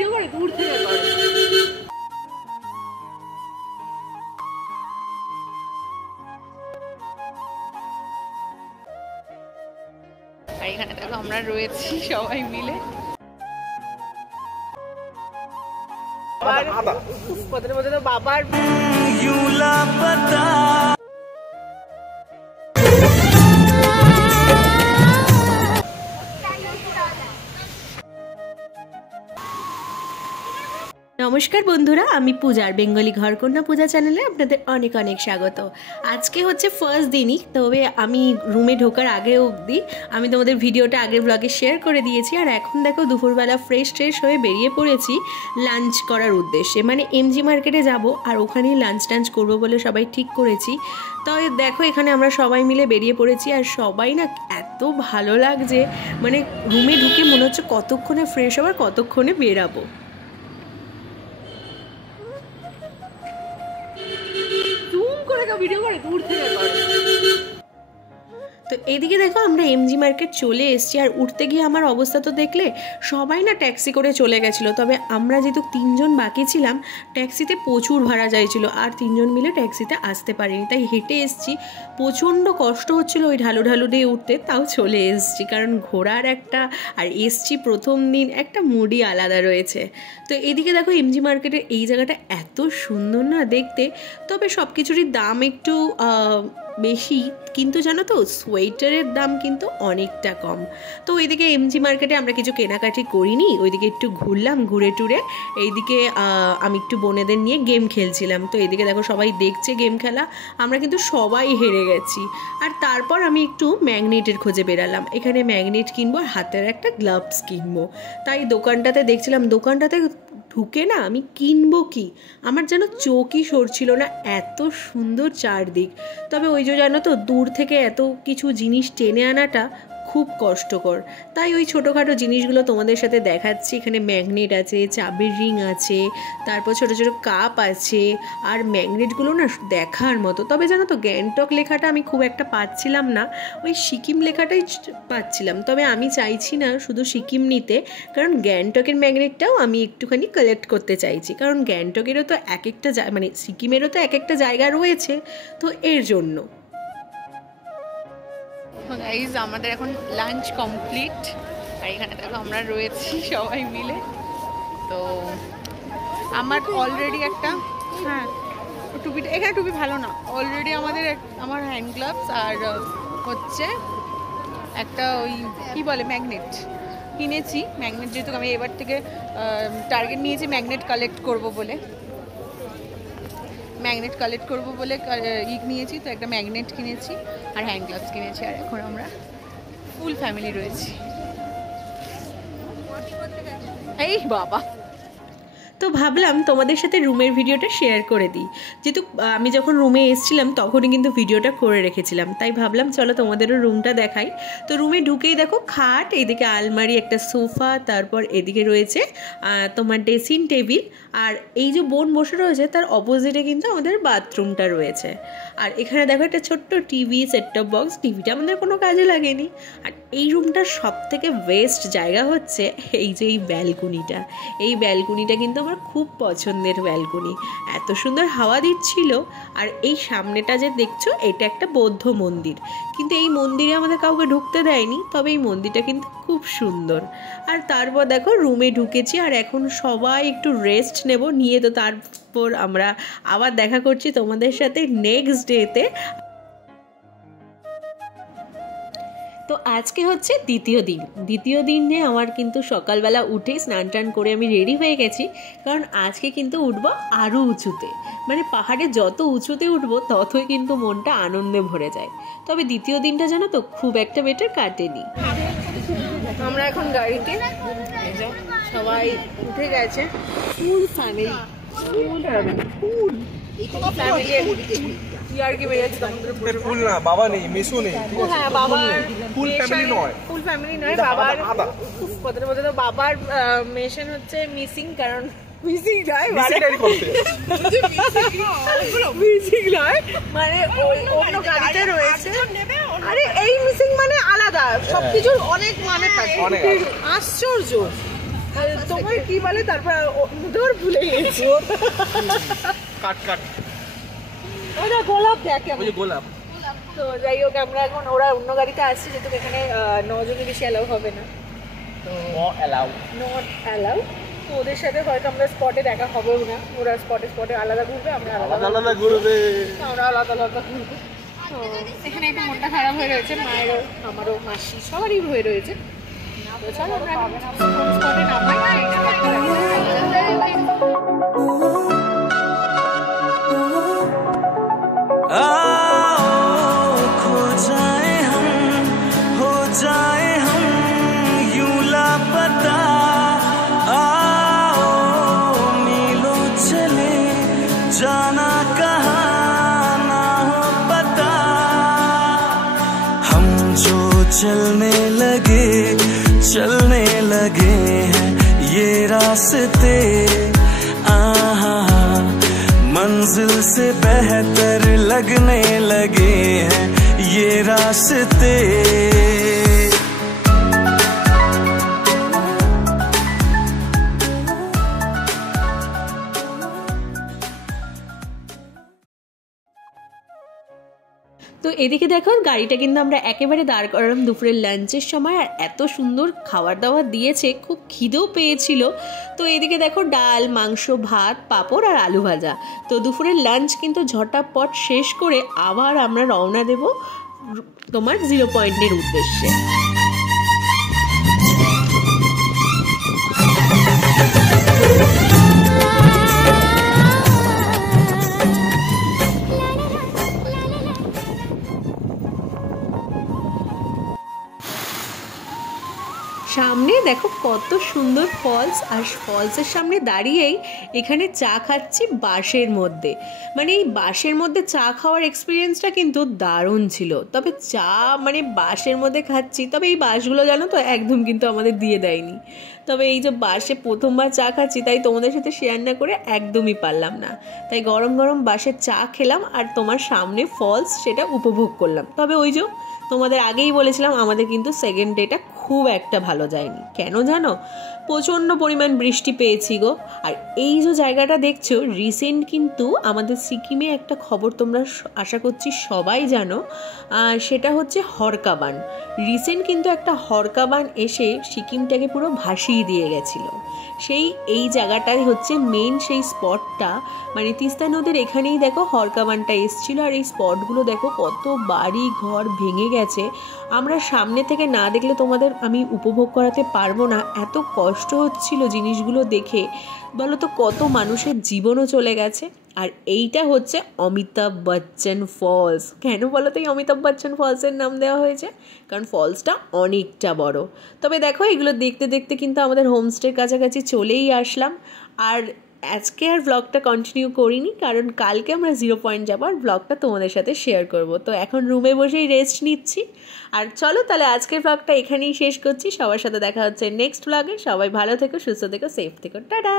Video করে দূর থেকে করে। আর এখানে দেখো আমরা রয়েছি সবাই মিলে। বাবার নমস্কার বন্ধুরা, আমি পূজার বেঙ্গলি ঘরকন্যা পূজা চ্যানেলে আপনাদের অনেক অনেক স্বাগত। আজকে হচ্ছে ফার্স্ট দিনই, তবে আমি রুমে ঢোকার আগে অবধি আমি তোমাদের ভিডিওটা আগের ব্লগে শেয়ার করে দিয়েছি। আর এখন দেখো দুপুরবেলা ফ্রেশ হয়ে বেরিয়ে পড়েছি লাঞ্চ করার উদ্দেশ্যে, মানে এমজি মার্কেটে যাব আর ওখানেই লাঞ্চ টাঞ্চ করবো বলে সবাই ঠিক করেছি। তো দেখো এখানে আমরা সবাই মিলে বেরিয়ে পড়েছি আর সবাই না এত ভালো লাগছে, মানে রুমে ঢুকে মনে হচ্ছে কতক্ষণে ফ্রেশ হবার কতক্ষণে বেরাবো। ভিডিও করে দূর থেকে করে। তো এদিকে দেখো আমরা এমজি মার্কেট চলে এসেছি আর উঠতে গিয়ে আমার অবস্থা তো দেখলে, সবাই না ট্যাক্সি করে চলে গেছিলো, তবে আমরা যেহেতু 3 জন বাকি ছিলাম ট্যাক্সিতে প্রচুর ভাড়া চাইছিল আর 3 জন মিলে ট্যাক্সিতে আসতে পারিনি, তাই হেঁটে এসেছি। প্রচণ্ড কষ্ট হচ্ছিল ওই ঢালু দিয়ে উঠতে, তাও চলে এসেছি কারণ ঘোরার একটা আর এসছি প্রথম দিন একটা মুডই আলাদা রয়েছে। তো এদিকে দেখো এমজি মার্কেটের এই জায়গাটা এত সুন্দর না দেখতে, তবে সব কিছুরই দাম একটু বেশি, কিন্তু জানো তো সোয়েটারের দাম কিন্তু অনেকটা কম। তো ওইদিকে এমজি মার্কেটে আমরা কিছু কেনাকাটি করিনি, ওইদিকে একটু ঘুরলাম, ঘুরে টুরে এইদিকে আমি একটু বোনেদের নিয়ে গেম খেলছিলাম। তো এদিকে দেখো সবাই দেখছে গেম খেলা, আমরা কিন্তু সবাই হেরে গেছি। আর তারপর আমি একটু ম্যাগনেটের খোঁজে বেরালাম, এখানে ম্যাগনেট কিনবো, হাতের একটা গ্লাভস কিনবো। তাই দোকানটাতে দেখছিলাম, দোকানটাতে ঢুকে না আমি কিনবো কি, আমার যেন চোখই সরছিল না, এত সুন্দর চারদিক। তবে ওই যে জানো তো দূর থেকে এত কিছু জিনিস টেনে আনাটা খুব কষ্টকর, তাই ওই ছোটোখাটো জিনিসগুলো তোমাদের সাথে দেখাচ্ছি। এখানে ম্যাগনেট আছে, চাবির রিং আছে, তারপর ছোটো ছোটো কাপ আছে, আর ম্যাগনেটগুলো না দেখার মতো। তবে জানো তো গ্যাংটক লেখাটা আমি খুব একটা পাচ্ছিলাম না, ওই সিকিম লেখাটাই পাচ্ছিলাম। তবে আমি চাইছি না শুধু সিকিম নিতে, কারণ গ্যাংটকের ম্যাগনেটটাও আমি একটুখানি কালেক্ট করতে চাইছি, কারণ গ্যাংটকেরও তো এক একটা মানে সিকিমেরও তো এক একটা জায়গা রয়েছে, তো এর জন্য। গাইজ আমাদের এখন লাঞ্চ কমপ্লিট আর এখানে দেখো আমরা রয়েছি সবাই মিলে। তো আমার অলরেডি একটা, হ্যাঁ টুপিটা এখানে টুপি ভালো না, অলরেডি আমার হ্যান্ড গ্লাভস আর হচ্ছে একটা ওই কী বলে ম্যাগনেট কিনেছি। ম্যাগনেট যেহেতু আমি এবার থেকে টার্গেট নিয়েছি ম্যাগনেট কালেক্ট করব বলে নিয়েছি, তো একটা ম্যাগনেট কিনেছি আর হ্যান্ড গ্লাভস কিনেছি। আর এখন আমরা ফুল ফ্যামিলি রয়েছি। এই বাবা, তো ভাবলাম তোমাদের সাথে রুমের ভিডিওটা শেয়ার করে দিই, যেহেতু আমি যখন রুমে এসেছিলাম তখনই কিন্তু ভিডিওটা করে রেখেছিলাম, তাই ভাবলাম চলো তোমাদেরও রুমটা দেখাই। তো রুমে ঢুকেই দেখো খাট, এইদিকে আলমারি, একটা সোফা, তারপর এদিকে রয়েছে তোমার ড্রেসিং টেবিল, আর এই যে বোন বসে রয়েছে তার অপোজিটে কিন্তু আমাদের বাথরুমটা রয়েছে। আর এখানে দেখো একটা ছোট্ট টিভি, সেট টপ বক্স, টিভিটা আমাদের কোনো কাজে লাগেনি। আর এই রুমটার সব থেকে বেস্ট জায়গা হচ্ছে এই যে এই ব্যালকনিটা কিন্তু আমার খুব পছন্দের ব্যালকনি, এত সুন্দর হাওয়া দিচ্ছিল। আর এই সামনেটা যে দেখছো এটা একটা বৌদ্ধ মন্দির, কিন্তু এই মন্দিরে আমাদের কাউকে ঢুকতে দেয়নি, তবে এই মন্দিরটা কিন্তু খুব সুন্দর। আর তারপর দেখো রুমে ঢুকেছি আর এখন সবাই একটু রেস্ট নেব, নিয়ে তো তারপর আমরা আবার দেখা করছি তোমাদের সাথে নেক্সট ডেতে। তো আজকে হচ্ছে দ্বিতীয় দিনে আমার কিন্তু সকালবেলা উঠে স্নান টান করে আমি রেডি হয়ে গেছি, কারণ আজকে কিন্তু উঠবো আরও উঁচুতে, মানে পাহাড়ে যত উঁচুতে উঠবো ততই কিন্তু মনটা আনন্দে ভরে যায়। তবে দ্বিতীয় দিনটা জানো তো খুব একটা বেটার কাটেনি। আমরা এখন গাড়িতে সবাই উঠে গেছে, ফুল ফ্যামিলি ফুল না, বাবা নেই, মেসো নেই। হ্যাঁ বাবার ফুল ফ্যামিলি নয়, বাবার কথাটা বলতে তো বাবার মেশন হচ্ছে মিসিং, কারণ মিসিং নয় মানে অন্য গাড়িতে রয়েছে। আরে এই মিসিং মানে আলাদা, সবকিছুর অনেক মানে থাকে, আশ্চর্য। তোমার কি বলে তারপর তোর ভুলে গেছি কাট ওটা গোলাপ দেখ ওই যে গোলাপ। তো যাই হোক আমরা এখন ওরা অন্য গাড়িতে আসছে যেহেতু এখানে 9 জনের বেশি অ্যালাউ হবে না, তো নট অ্যালাউ। তো ওদের সাথে হয়তো আমরা স্পটে দেখা হবেও না, ওরা স্পটে আলাদা ঘুরবে, আমরা আলাদা ঘুরবে, আমরা আলাদা ঘুরবো। তো এখানে একটু মনটা খারাপ হয়ে রয়েছে, মায়েরও আমারও মাসি সবারই হয়ে রয়েছে। তো চলো আমরা স্পটে নামাই। जाना कहाँ ना हो पता, हम जो चलने लगे हैं ये रास्ते, मंजिल से बेहतर लगने लगे हैं ये रास्ते। তো এদিকে দেখো গাড়িটা কিন্তু আমরা একেবারে দাঁড় করালাম দুপুরের লাঞ্চের সময়, আর এত সুন্দর খাবার দাবার দিয়েছে, খুব খিদেও পেয়েছিল। তো এদিকে দেখো ডাল, মাংস, ভাত, পাঁপড় আর আলু ভাজা। তো দুপুরের লাঞ্চ কিন্তু ঝটাপট শেষ করে আবার আমরা রওনা দেব তোমার 0 পয়েন্টের উদ্দেশ্যে। সামনে দেখো কত সুন্দর ফলস, আর ফলসের সামনে দাঁড়িয়েই এখানে চা খাচ্ছি বাঁশের মধ্যে। মানে এই বাঁশের মধ্যে চা খাওয়ার এক্সপিরিয়েন্সটা কিন্তু দারুণ ছিল। তবে চা মানে বাঁশের মধ্যে খাচ্ছি, তবে এই বাঁশগুলো জানো তো একদম কিন্তু আমাদের দিয়ে দেয়নি। তবে এই যে বাঁশে প্রথমবার চা খাচ্ছি, তাই তোমাদের সাথে শেয়ার না করে একদমই পারলাম না। তাই গরম গরম বাঁশের চা খেলাম আর তোমার সামনে ফলস সেটা উপভোগ করলাম। তবে ওই যে তোমাদের আগেই বলেছিলাম আমাদের কিন্তু সেকেন্ড ডেটা খুব একটা ভালো যায়নি। কেন জানো? প্রচণ্ড পরিমাণ বৃষ্টি পেয়েছি গো। আর এই যে জায়গাটা দেখছো, রিসেন্ট কিন্তু আমাদের সিকিমে একটা খবর তোমরা আশা করছি সবাই জানো, সেটা হচ্ছে হরকাবান। রিসেন্ট কিন্তু একটা হরকাবান এসে সিকিমটাকে পুরো ভাসিয়ে দিয়ে গেছিলো। এই জায়গাটাই হচ্ছে মেন সেই স্পটটা, মানে তিস্তা নদীর এখানেই দেখো হরকাবানটা এসেছিলো। আর এই স্পটগুলো দেখো কত বাড়ি ঘর ভেঙে গেছে, আমরা সামনে থেকে না দেখলে তোমাদের আমি উপভোগ করাতে পারবো না। এত কষ্ট হচ্ছিল জিনিসগুলো দেখে, বলো তো কত মানুষের জীবনও চলে গেছে। আর এইটা হচ্ছে অমিতাভ বচ্চন ফলস। কেন বলো তো এই অমিতাভ বচ্চন ফলসের নাম দেওয়া হয়েছে? কারণ ফলসটা অনেকটা বড়। তবে দেখো এগুলো দেখতে দেখতে কিন্তু আমাদের হোমস্টের কাছাকাছি চলেই আসলাম। আর আজকে আর ব্লগটা কন্টিনিউ করিনি, কারণ কালকে আমরা 0 পয়েন্ট যাবো আর ব্লগটা তোমাদের সাথে শেয়ার করব। তো এখন রুমে বসেই রেস্ট নিচ্ছি। আর চলো তাহলে আজকের ব্লগটা এখানেই শেষ করছি। সবার সাথে দেখা হচ্ছে নেক্সট ব্লগে। সবাই ভালো থেকো, সুস্থ থেকো, সেফ থেকো, টাটা।